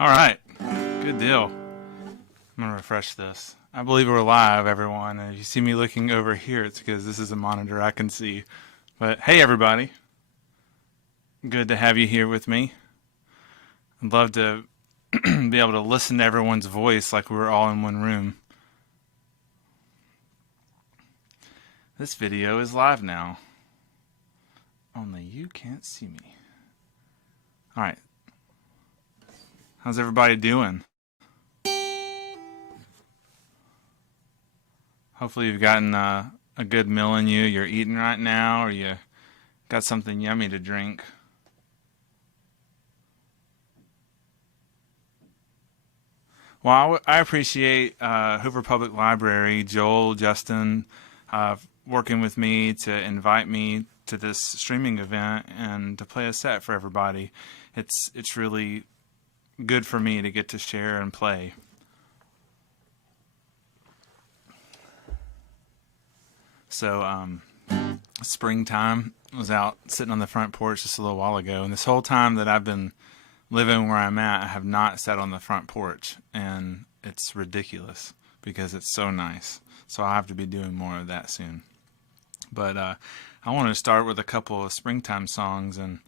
All right, good deal. I'm gonna refresh this. I believe we're live, everyone. And if you see me looking over here, it's because this is a monitor I can see. But hey, everybody. Good to have you here with me. I'd love to be able to listen to everyone's voice like we were all in one room. This video is live now. Only you can't see me. All right. How's everybody doing? Hopefully you've gotten a good meal in you. You're eating right now, or you got something yummy to drink. Well, I appreciate Hoover Public Library, Joel, Justin, working with me to invite me to this streaming event and to play a set for everybody. It's really good for me to get to share and play. So, springtime, was out sitting on the front porch just a little while ago, and this whole time that I've been living where I'm at, I have not sat on the front porch, and it's ridiculous because it's so nice. So I'll have to be doing more of that soon. But I want to start with a couple of springtime songs, and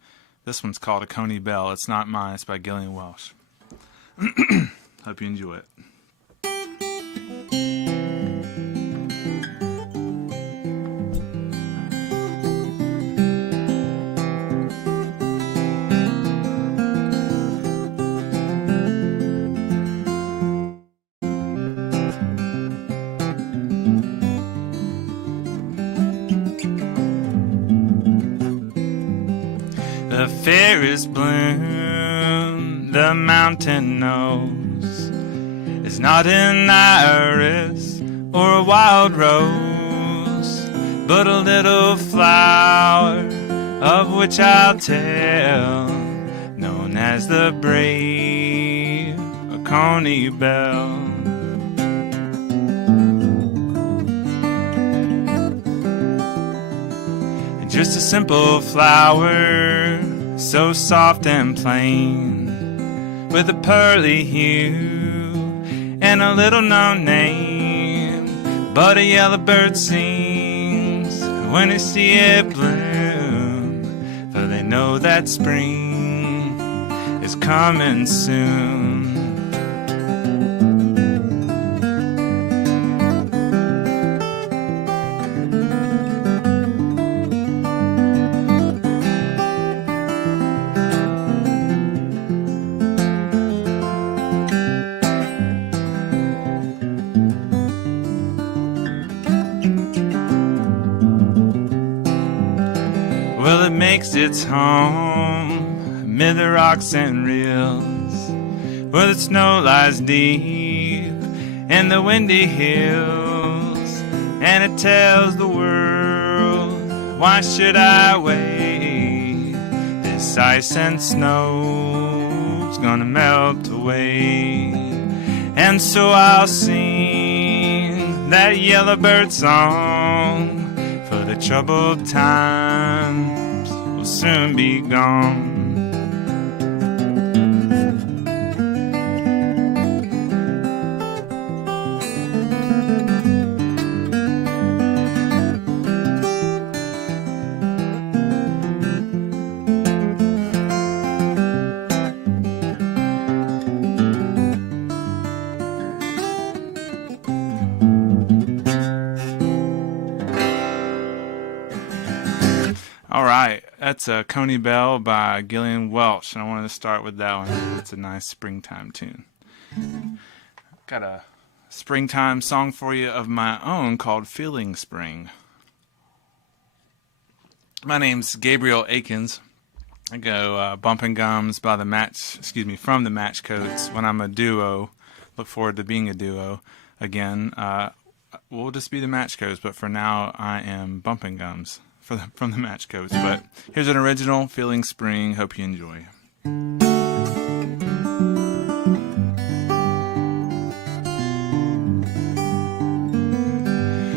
this one's called A Coney Bell. It's not mine, it's by Gillian Welsh. Hope you enjoy it. The fairest bloom the mountain knows is not an iris or a wild rose, but a little flower of which I'll tell, known as the brave Coney Bell. Just a simple flower, so soft and plain, with a pearly hue and a little known name. But a yellow bird sings when they see it bloom, for they know that spring is coming soon. Well, it makes its home amid the rocks and rills, where the snow lies deep in the windy hills, and it tells the world, why should I wait? This ice and snow's gonna melt away, and so I'll sing that yellowbird song, for the troubled times will soon be gone. All right, that's Coney Bell by Gillian Welsh, and I wanted to start with that one. It's a nice springtime tune. Got a springtime song for you of my own called Feeling Spring. My name's Gabriel Akins. I go Bumpingums by from the Matchcoats. When I'm a duo, look forward to being a duo again. We'll just be the Matchcoats, but for now I am Bumpingums from the Matchcoats. But here's an original, Feeling Spring. Hope you enjoy.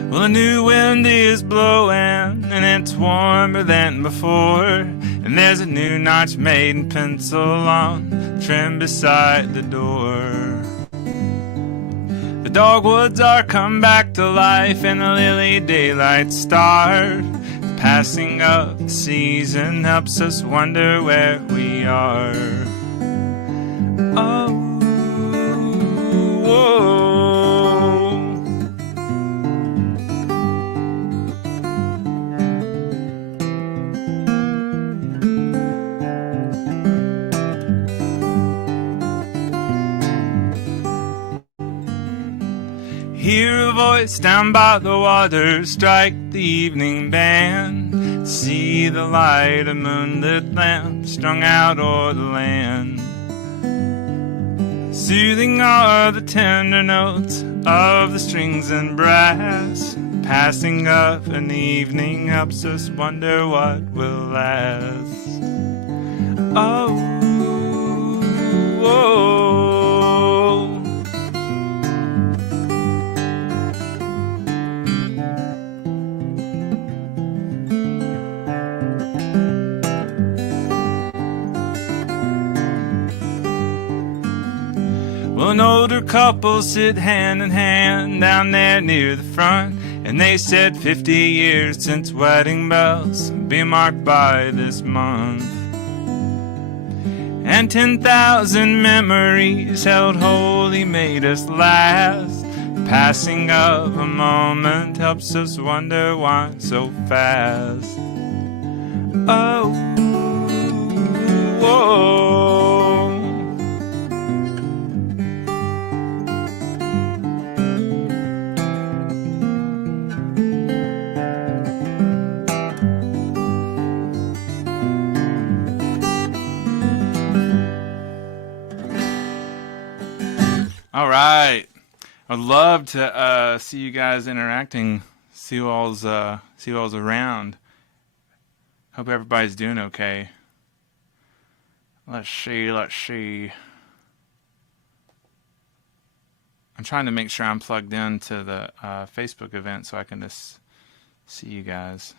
Well, a new wind is blowing, and it's warmer than before, and and there's a new notch made in pencil on the trim beside the door. The dogwoods are come back to life, and the lily daylight start. The passing of the season helps us wonder where we are. Oh, whoa. Hear a voice down by the water, strike the evening band. See the light of moonlit lamp strung out o'er the land. Soothing are the tender notes of the strings and brass. Passing of an evening helps us wonder what will last. Oh, whoa. Well, an older couple sit hand in hand down there near the front, and they said 50 years since wedding bells be marked by this month. And 10,000 memories held holy made us last. The passing of a moment helps us wonder why so fast. Oh, whoa. All right, I'd love to see you guys interacting, see who all's around. Hope everybody's doing okay. Let's see. I'm trying to make sure I'm plugged in to the Facebook event so I can just see you guys.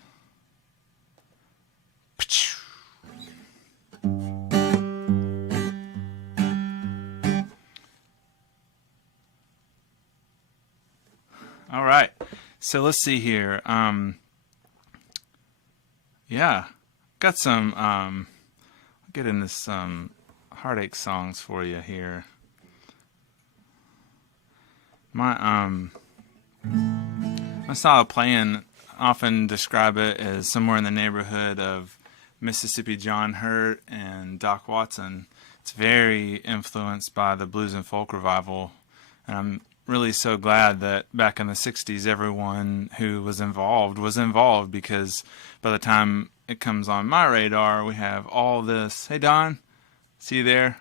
All right, so let's see here. Yeah, got some. I'll get into some heartache songs for you here. My style of playing, often describe it as somewhere in the neighborhood of Mississippi John Hurt and Doc Watson. It's very influenced by the blues and folk revival, and I'm really so glad that back in the 60s everyone who was involved, because by the time it comes on my radar we have all this. Hey Don, see you there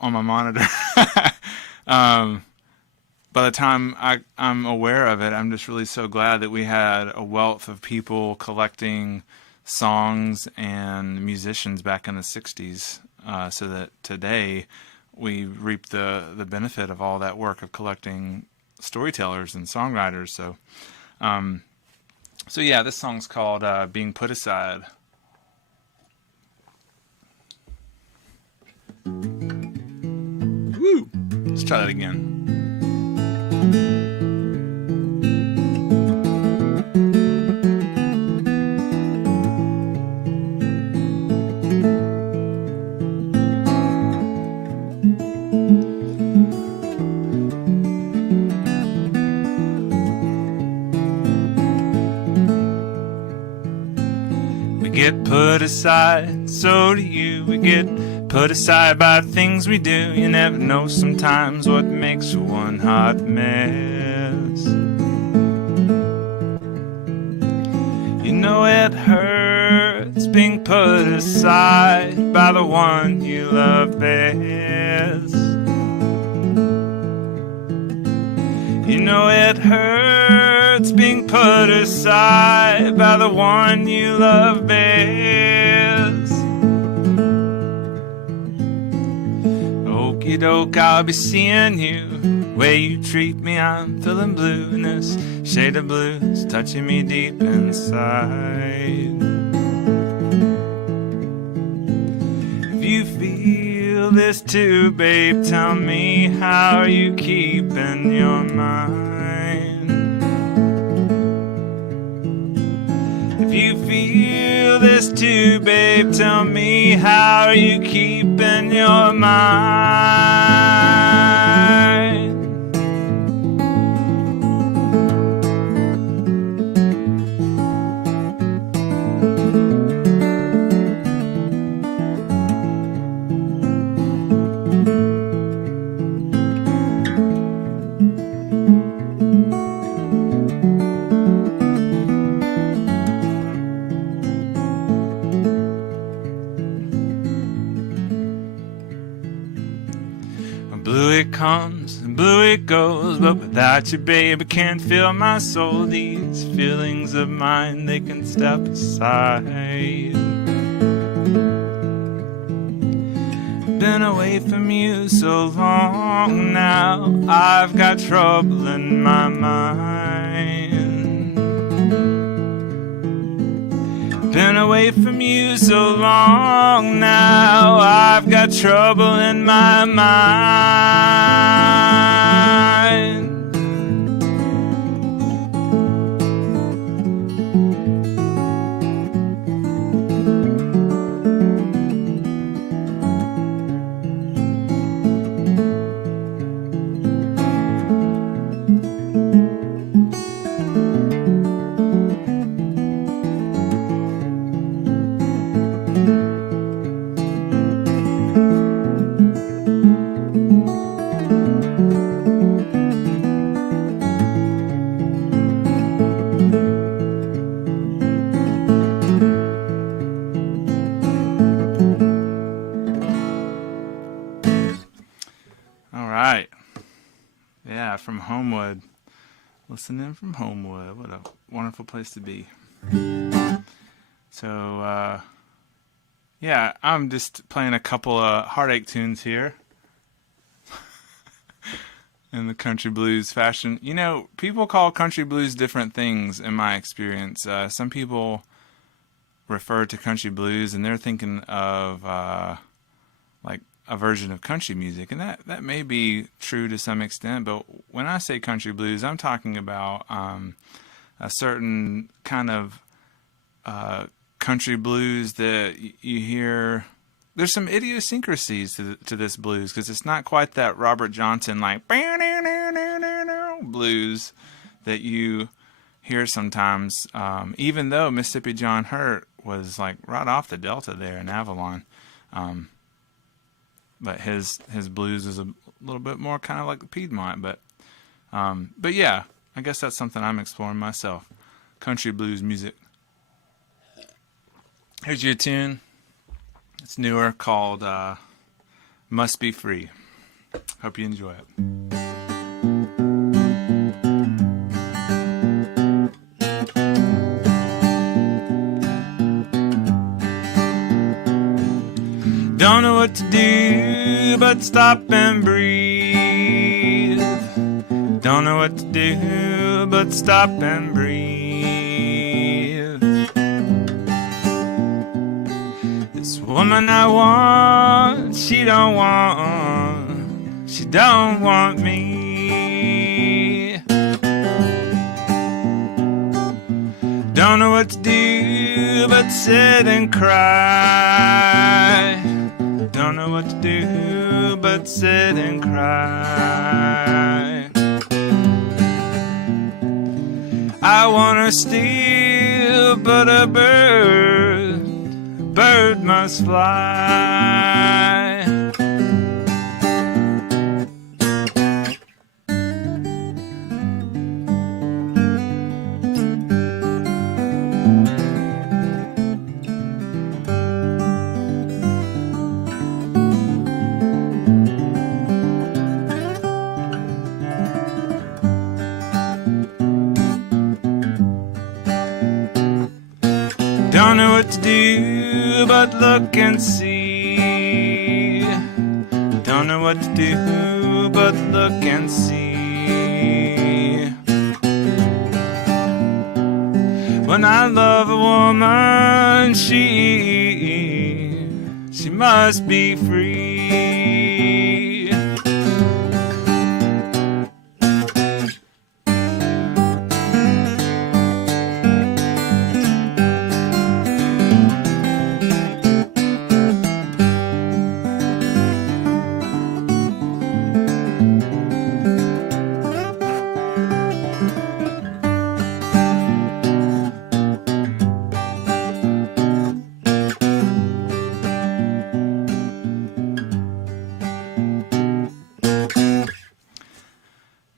on my monitor. By the time I'm aware of it, I'm just really so glad that we had a wealth of people collecting songs and musicians back in the 60s, so that today we reap the benefit of all that work of collecting storytellers and songwriters. So yeah, this song's called Being Put Aside. Woo! Let's try that again. Get put aside, so do you. We get put aside by the things we do. You never know sometimes what makes one hot mess. You know it hurts being put aside by the one you love best. You know it hurts being put aside by the one you love best. Okie doke, I'll be seeing you. Way you treat me, I'm feeling blue, and this shade of blue is touching me deep inside. you feel this too, babe, tell me how are you keeping your mind? If you feel this too, babe, tell me how are you keeping your mind? Blue it comes and blue it goes, but without you, babe, I can't feel my soul. These feelings of mine, they can step aside. Been away from you so long now, I've got trouble in my mind. Been away from you so long now, I've got trouble in my mind. From Homewood, listening from Homewood. What a wonderful place to be. So yeah, I'm just playing a couple of heartache tunes here in the country blues fashion. You know, people call country blues different things in my experience. Some people refer to country blues and they're thinking of like a version of country music, and that may be true to some extent, but when I say country blues, I'm talking about a certain kind of country blues that you hear. There's some idiosyncrasies to this blues, because it's not quite that Robert Johnson like blues that you hear sometimes, even though Mississippi John Hurt was like right off the Delta there in Avalon. But his blues is a little bit more kind of like the Piedmont. But yeah, I guess that's something I'm exploring myself. Country blues music. Here's your tune. It's newer, called Must Be Free. Hope you enjoy it. Don't know what to do but stop and breathe. Don't know what to do but stop and breathe. This woman I want, she don't want me. Don't know what to do but sit and cry. Don't know what to do but sit and cry. I wanna steal, but a bird must fly. Don't know what to do but look and see. Don't know what to do but look and see. When I love a woman, she must be free.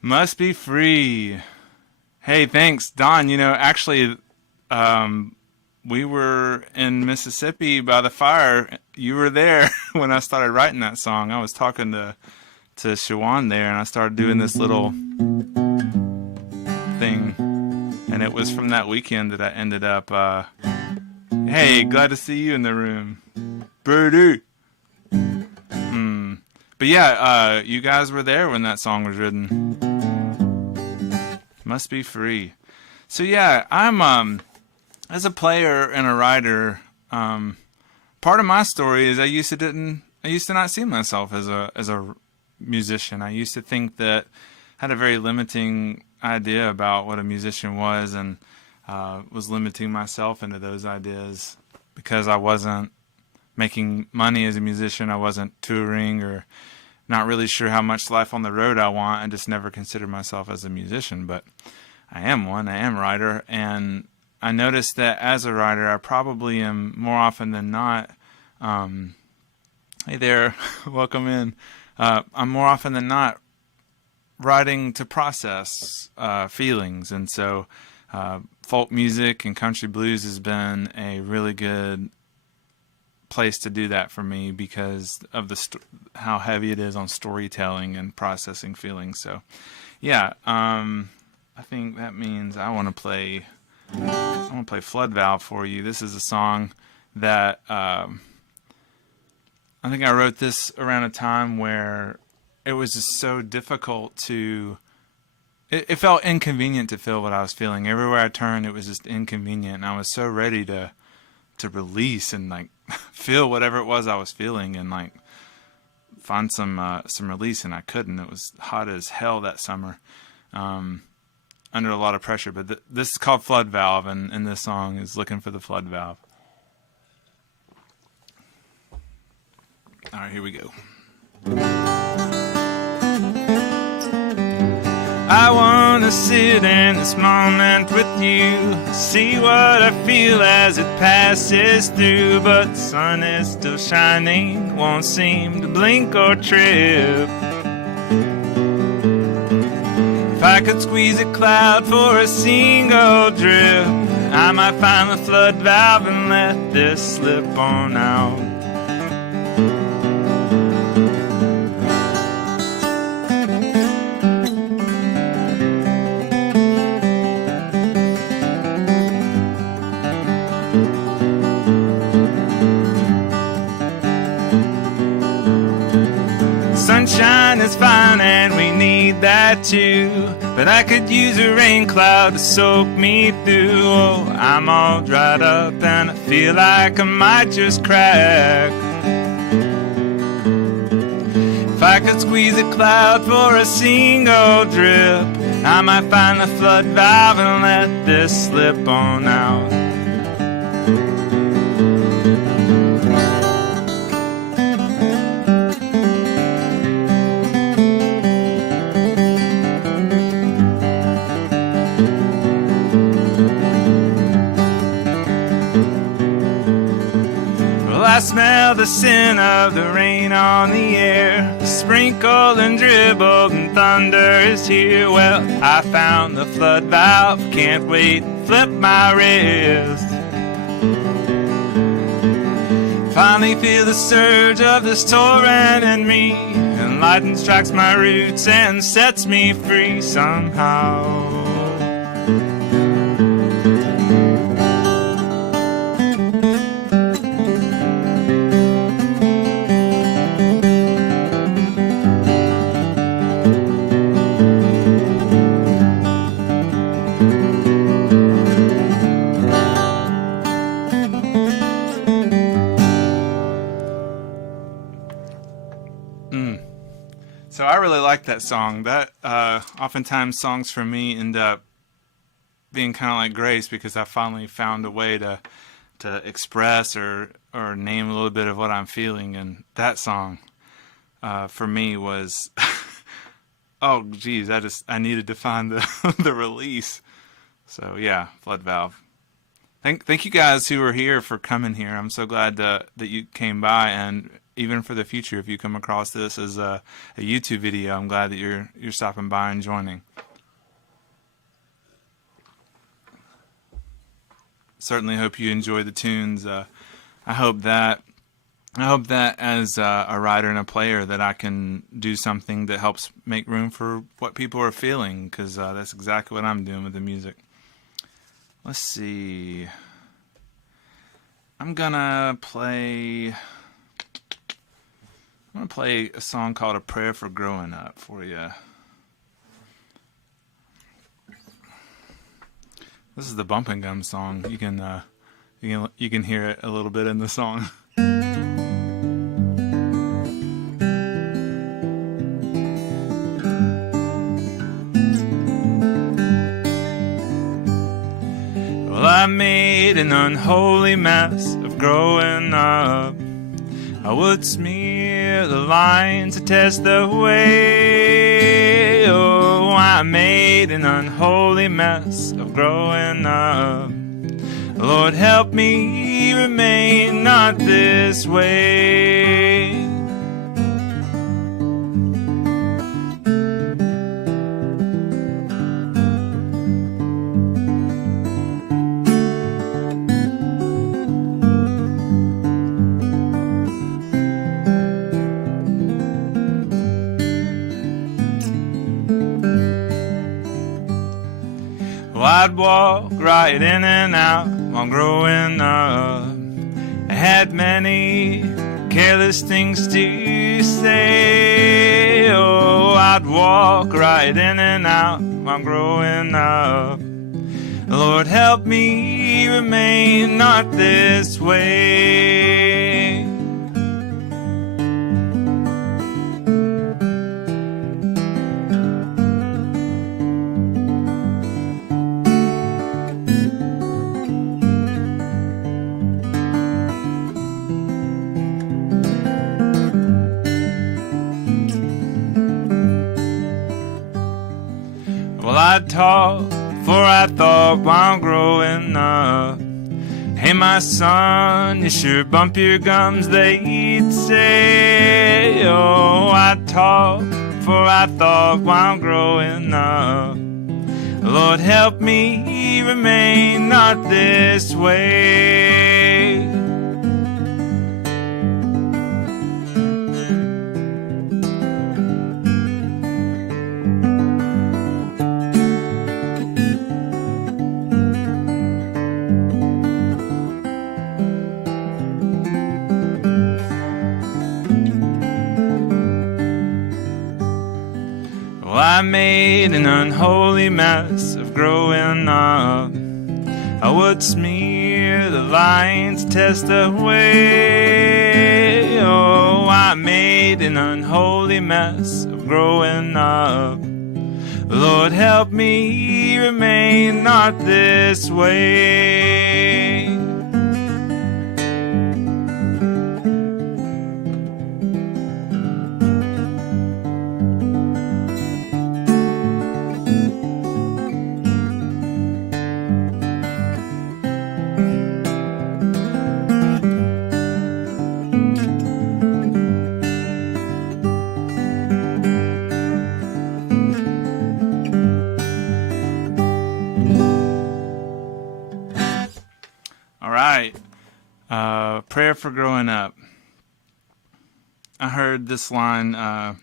Must be free. Hey, thanks, Don. You know, actually, we were in Mississippi by the fire. You were there when I started writing that song. I was talking to Shawan there, and I started doing this little thing. And it was from that weekend that I ended up, hey, glad to see you in the room. Birdie. But yeah, you guys were there when that song was written. Must be free. So yeah, I'm as a player and a writer, part of my story is I used to not see myself as a musician. I used to think that I had a very limiting idea about what a musician was, and was limiting myself into those ideas because I wasn't making money as a musician. I wasn't touring or not really sure how much life on the road I want. I just never considered myself as a musician, but I am one. I am a writer, and I noticed that as a writer, I probably am more often than not. Hey there, welcome in. I'm more often than not writing to process feelings, and so folk music and country blues has been a really good place to do that for me because of how heavy it is on storytelling and processing feelings. So yeah, I think that means I want to play Flood Valve for you. This is a song that I think I wrote this around a time where it was just so difficult to it felt inconvenient to feel what I was feeling. Everywhere I turned, it was just inconvenient, and I was so ready to release and like feel whatever it was I was feeling and like find some release, and I couldn't. It was hot as hell that summer, under a lot of pressure. But this is called Flood Valve, and this song is looking for the flood valve. All right, here we go. I want to sit in this moment with you, see what I feel as it passes through, but the sun is still shining, won't seem to blink or trip. If I could squeeze a cloud for a single drip, I might find the flood valve and let this slip on out. Sunshine is fine and we need that too, but I could use a rain cloud to soak me through. Oh, I'm all dried up and I feel like I might just crack. If I could squeeze a cloud for a single drip, I might find the flood valve and let this slip on out. I smell the scent of the rain on the air, the sprinkle and dribble and thunder is here. Well, I found the flood valve, can't wait, flip my wrist. Finally feel the surge of this torrent in me, and lightning strikes my roots and sets me free somehow. So I really like that song. That oftentimes songs for me end up being kind of like Grace because I finally found a way to express or name a little bit of what I'm feeling, and that song for me was oh geez, I needed to find the the release. So yeah, Flood Valve. Thank you guys who are here for coming here. I'm so glad that you came by, and even for the future, if you come across this as a YouTube video, I'm glad that you're stopping by and joining. Certainly hope you enjoy the tunes. I hope that as a writer and a player that I can do something that helps make room for what people are feeling, because that's exactly what I'm doing with the music. Let's see. I'm gonna play a song called "A Prayer for Growing Up" for you. This is the Bumpingums song. You can hear it a little bit in the song. Well, I made an unholy mess of growing up. I would smear the lines to test the way. Oh, I made an unholy mess of growing up. Lord, help me remain not this way. I'd walk right in and out while growing up. I had many careless things to say. Oh, I'd walk right in and out while growing up. Lord, help me remain not this way. Well, I'd talk before I thought while growing up. Hey, my son, you sure bump your gums, they'd say. Oh, I'd talk before I thought while growing up. Lord, help me remain not this way. I made an unholy mess of growing up. I would smear the lines, test the way. Oh, I made an unholy mess of growing up. Lord, help me remain not this way. Prayer for Growing Up. I heard this line, well,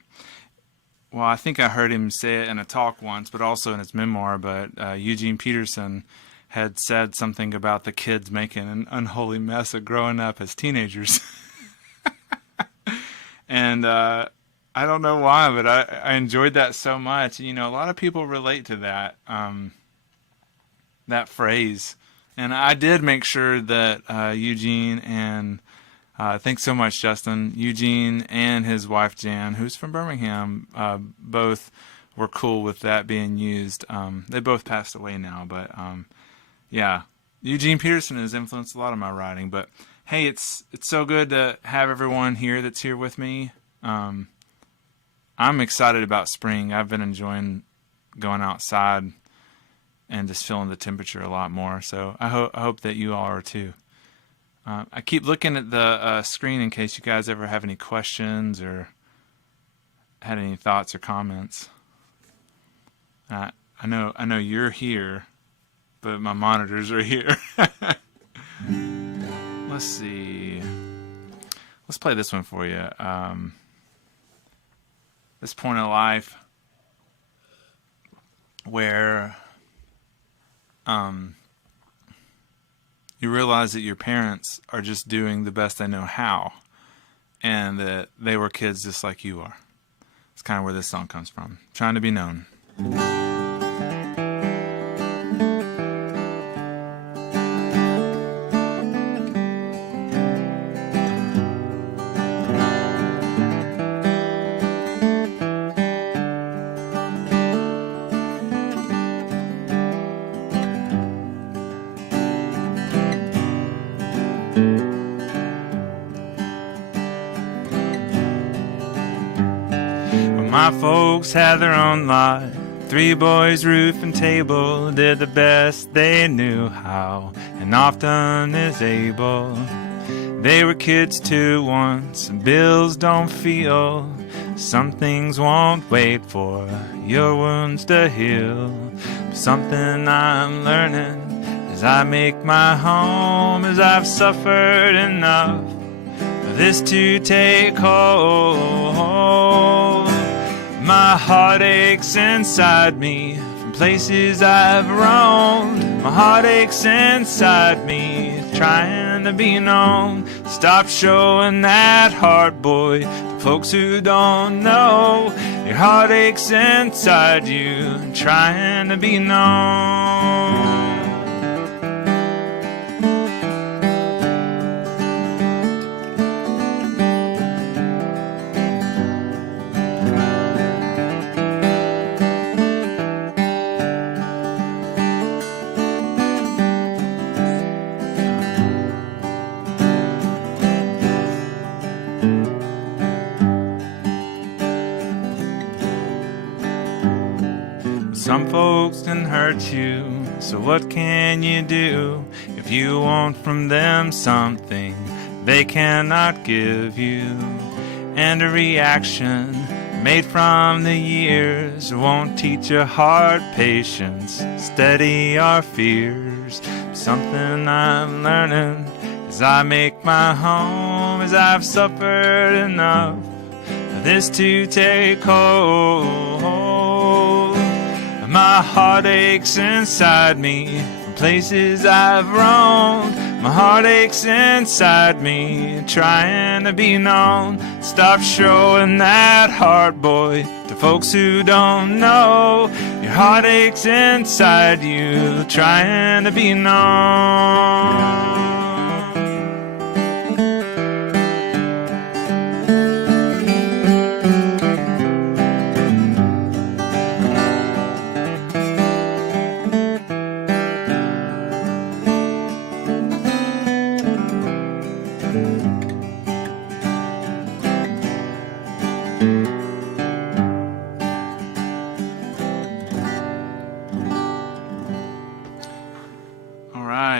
I think I heard him say it in a talk once, but also in his memoir, but Eugene Peterson had said something about the kids making an unholy mess of growing up as teenagers. And I don't know why, but I enjoyed that so much. You know, a lot of people relate to that, that phrase. And I did make sure that Eugene and Thanks so much, Justin. Eugene and his wife Jan, who's from Birmingham, both were cool with that being used. They both passed away now, but yeah, Eugene Peterson has influenced a lot of my writing. But hey, it's so good to have everyone here that's here with me. I'm excited about spring. I've been enjoying going outside and just feeling the temperature a lot more. So I hope that you all are too. I keep looking at the screen in case you guys ever have any questions or had any thoughts or comments. I know you're here, but my monitors are here. Let's see. Let's play this one for you. This point in life where you realize that your parents are just doing the best they know how, and that they were kids just like you are. It's kind of where this song comes from. Trying to be known. My folks had their own lot, 3 boys, roof and table, did the best they knew how, and often is able. They were kids too once, and bills don't feel. Some things won't wait for your wounds to heal. But something I'm learning as I make my home, as I've suffered enough for this to take hold. My heart aches inside me from places I've roamed. My heart aches inside me trying to be known. Stop showing that heart, boy, to folks who don't know. Your heart aches inside you trying to be known. Some folks can hurt you, so what can you do if you want from them something they cannot give you? And a reaction made from the years won't teach your heart patience, steady our fears. Something I'm learning as I make my home, as I've suffered enough for this to take hold. My heart aches inside me from places I've roamed. My heart aches inside me trying to be known. Stop showing that heart, boy, to folks who don't know. Your heart aches inside you trying to be known.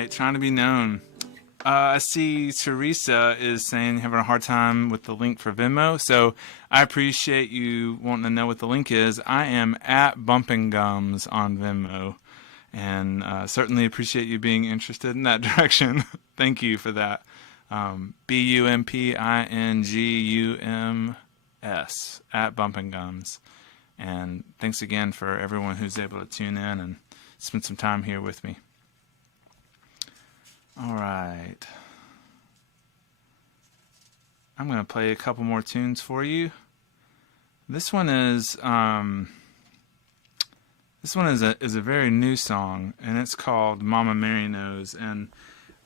Trying to be known. I see Teresa is saying having a hard time with the link for Venmo, so I appreciate you wanting to know what the link is. I am at Bumpingums on Venmo, and certainly appreciate you being interested in that direction. Thank you for that. Bumpingums at Bumpingums. And thanks again for everyone who's able to tune in and spend some time here with me. All right. I'm going to play a couple more tunes for you. This one is a very new song, and it's called Mama Mary Knows. And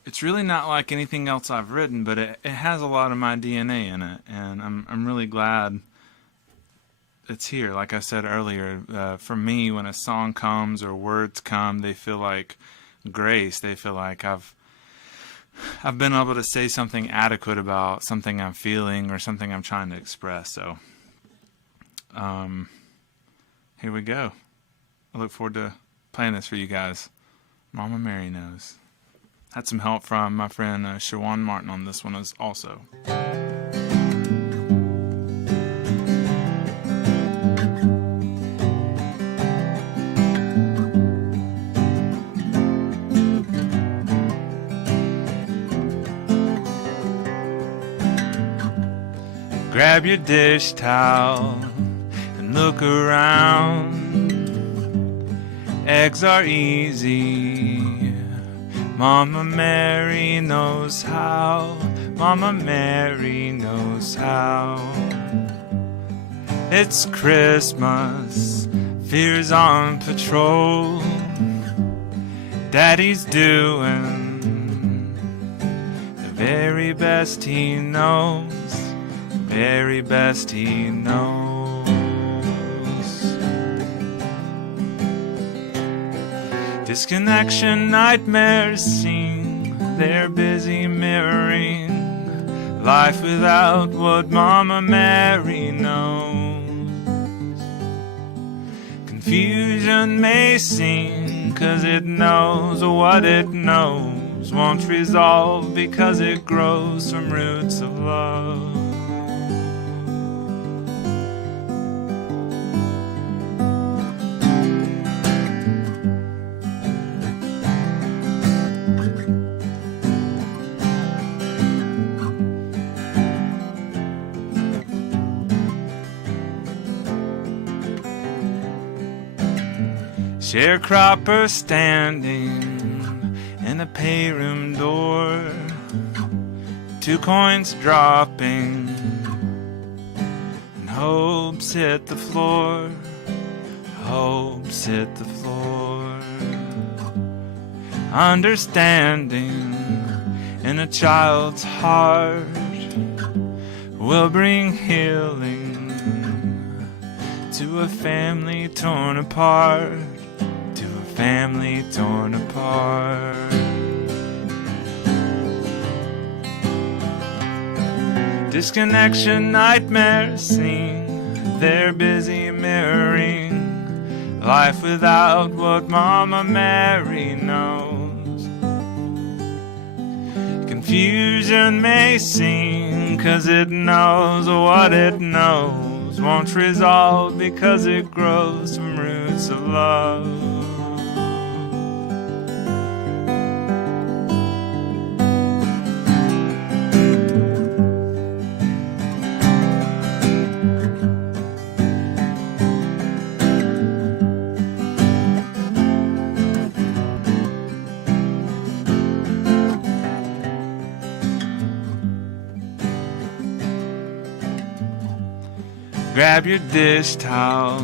it's really not like anything else I've written, but it has a lot of my DNA in it, and I'm really glad it's here. Like I said earlier, for me, when a song comes or words come, they feel like grace. They feel like I've been able to say something adequate about something I'm feeling or something I'm trying to express. So, here we go. I look forward to playing this for you guys. Mama Mary Knows. Had some help from my friend Shawan Martin on this one also. Grab your dish towel and look around. Eggs are easy. Mama Mary knows how. Mama Mary knows how. It's Christmas. Fear's on patrol. Daddy's doing the very best he knows. Very best he knows. Disconnection nightmares sing, they're busy mirroring life without what Mama Mary knows. Confusion may sing, 'cause it knows what it knows won't resolve because it grows from roots of love. Sharecropper standing in the payroom door, 2 coins dropping, and hopes hit the floor, hopes hit the floor. Understanding in a child's heart will bring healing to a family torn apart. Family torn apart. Disconnection nightmares sing, they're busy mirroring life without what Mama Mary knows. Confusion may sing, 'cause it knows what it knows won't resolve because it grows from roots of love. Grab your dish towel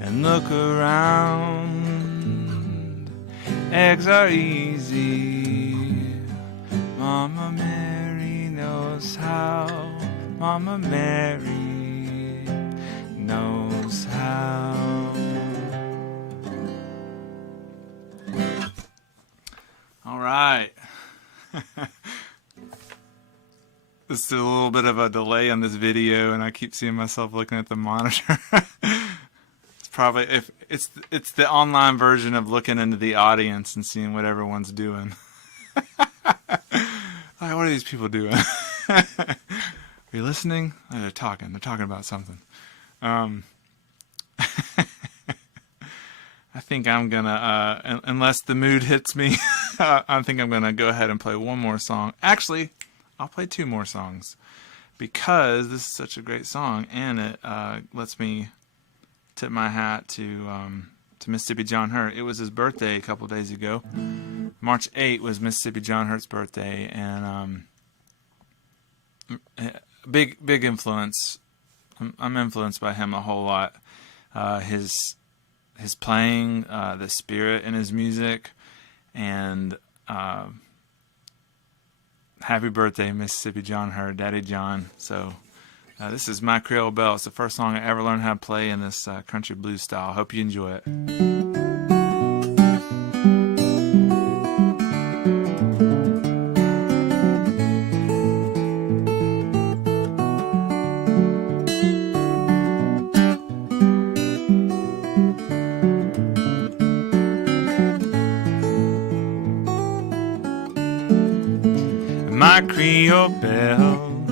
and look around. Eggs are easy. Mama Mary knows how. Mama Mary knows how. All right. This is a little bit of a delay on this video, and I keep seeing myself looking at the monitor. It's probably if it's the online version of looking into the audience and seeing what everyone's doing. Like, what are these people doing? Are you listening? Oh, they're talking. They're talking about something. I think I'm gonna, unless the mood hits me, I think I'm gonna go ahead and play one more song. Actually, I'll play 2 more songs because this is such a great song, and it lets me tip my hat to Mississippi John Hurt. It was his birthday a couple days ago. March 8th was Mississippi John Hurt's birthday, and big influence. I'm influenced by him a whole lot. His playing, the spirit in his music, and happy birthday, Mississippi John Hurt, Daddy John. So this is My Creole Belle. It's the first song I ever learned how to play in this country blues style. Hope you enjoy it. My Creole Belle,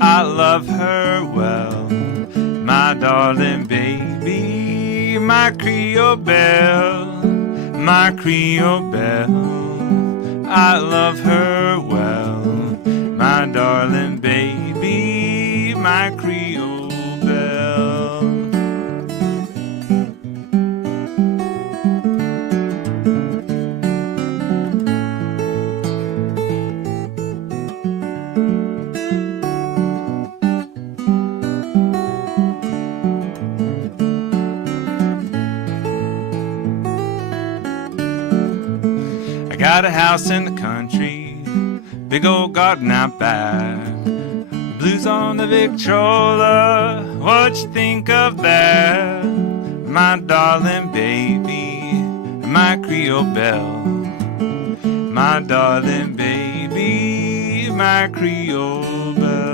I love her well. My darling baby, my Creole Belle, my Creole Belle, I love her well. My darling baby, my Creole Belle. Got a house in the country, big old garden out back, blues on the Victrola, what you think of that? My darling baby, my Creole Belle, my darling baby, my Creole Belle.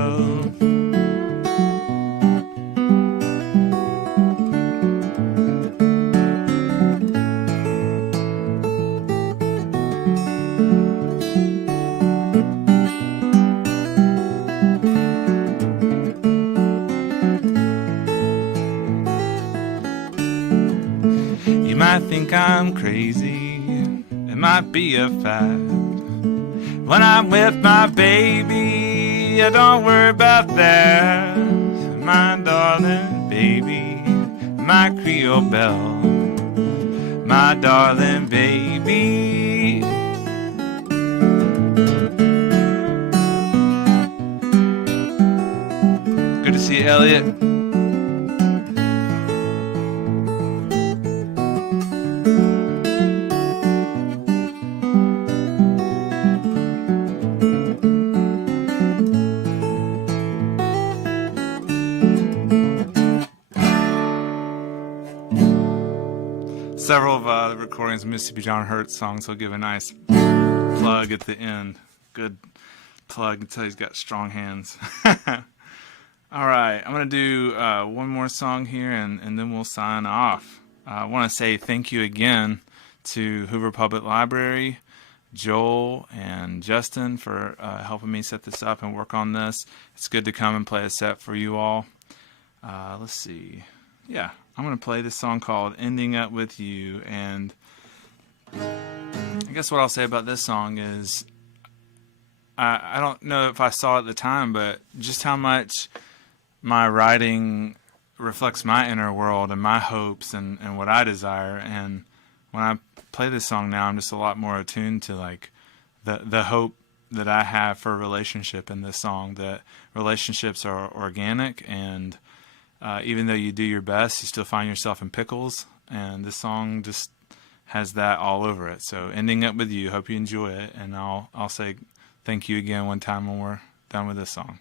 You might think I'm crazy, it might be a fact. When I'm with my baby, I don't worry about that. My darling baby, my Creole Belle, my darling baby. Good to see you, Elliot. Several of the recordings of Mississippi John Hurt songs, so I'll give a nice plug at the end. Good plug until he's got strong hands. All right, I'm going to do one more song here, and then we'll sign off. I want to say thank you again to Hoover Public Library, Joel and Justin for helping me set this up and work on this. It's good to come and play a set for you all. Let's see. Yeah, I'm going to play this song called Ending Up With You, and I guess what I'll say about this song is I don't know if I saw at the time, but just how much my writing reflects my inner world and my hopes and what I desire. And when I play this song now, I'm just a lot more attuned to like the hope that I have for a relationship in this song, that relationships are organic, and even though you do your best, you still find yourself in pickles, and this song just has that all over it. So Ending Up With You, hope you enjoy it, and I'll say thank you again one time when we're done with this song.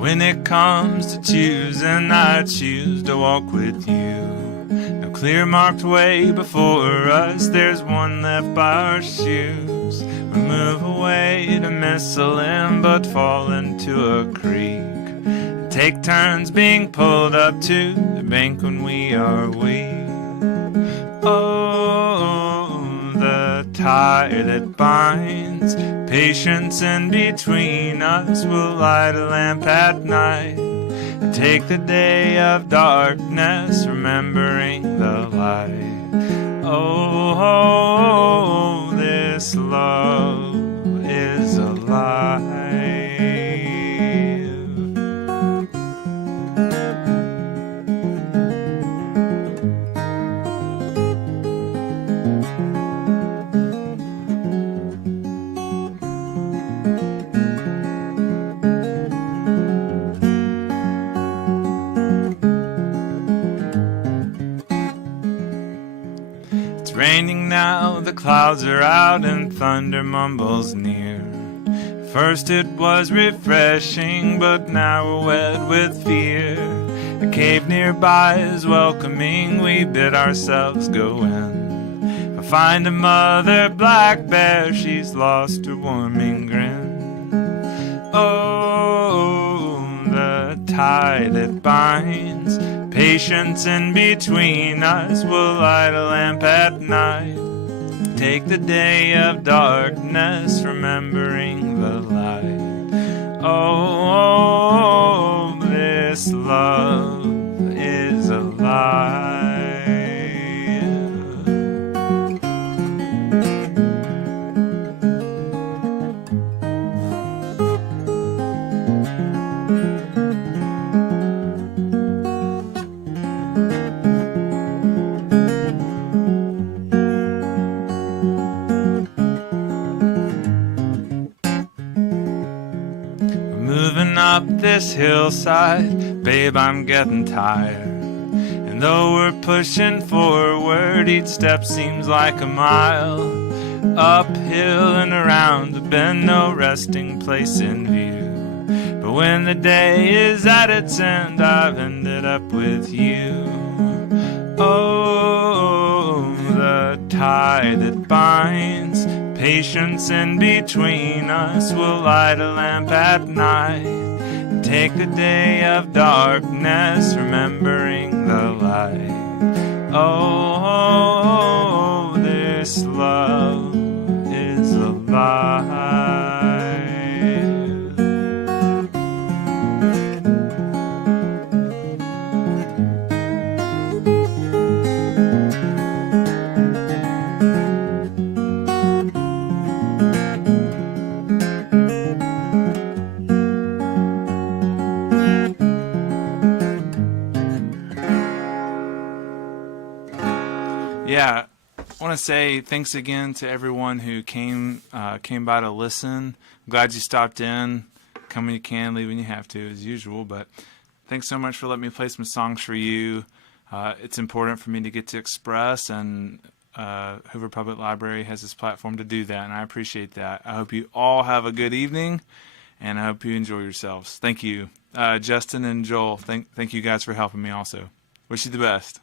When it comes to choosing, I choose to walk with you. No clear marked way before us, there's one left by our shoes. We move away to Michelin, but fall into a creek. And take turns being pulled up to the bank when we are weak. Oh, the tie that binds patience in between us will light a lamp at night and take the day of darkness, remembering the light. Oh, this love is a lie. raining now, the clouds are out and thunder mumbles near. First it was refreshing, but now we're wet with fear. A cave nearby is welcoming, we bid ourselves go in. I find a mother black bear, she's lost her warming grin. Oh, the tie that binds patience in between us will light a lamp at night. Take the day of darkness, remembering the light. Oh, this love is alive. Up this hillside, babe, I'm getting tired. And though we're pushing forward, each step seems like a mile. Uphill and around the bend, no resting place in view. But when the day is at its end, I've ended up with you. Oh, the tie that binds patience in between us will light a lamp at night. Take the day of darkness, remembering the light. Oh, this love is alive. Yeah, I want to say thanks again to everyone who came by to listen. I'm glad you stopped in. Come when you can, leave when you have to, as usual. But thanks so much for letting me play some songs for you. It's important for me to get to express, and Hoover Public Library has this platform to do that, and I appreciate that. I hope you all have a good evening, and I hope you enjoy yourselves. Thank you. Justin and Joel, thank you guys for helping me also. Wish you the best.